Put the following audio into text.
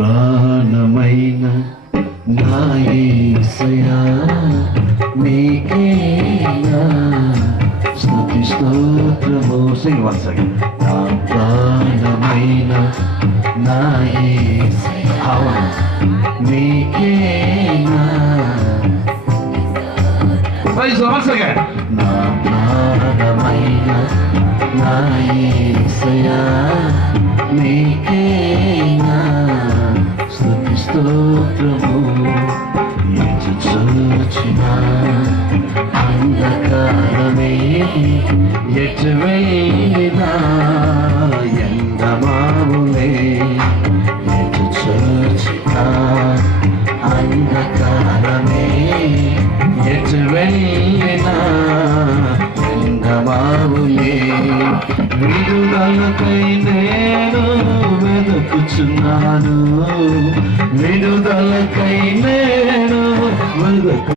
ప్రాణమైన నా యేసయ్యా నీకే నా స్తుతి స్తోత్రము. Singh once again. నా ప్రాణమైన నా యేసయ్యా నీకే నా ప్రైజ్ వన్స్ అగైన్. నా ప్రాణమైన నా యేసయ్యా నీకే నా స్తుతి స్తోత్రము. ఎటు చూచిన అంధకారమే ఎటు వెళ్ళినా ఎండమావులే. ఎటు చూచిన అంధకారమే ఎటు వెళ్ళినా ఎండమావులే. విడుదలకై నేను వెతుకుచున్నాను, విడుదలకై నేను వెతుకు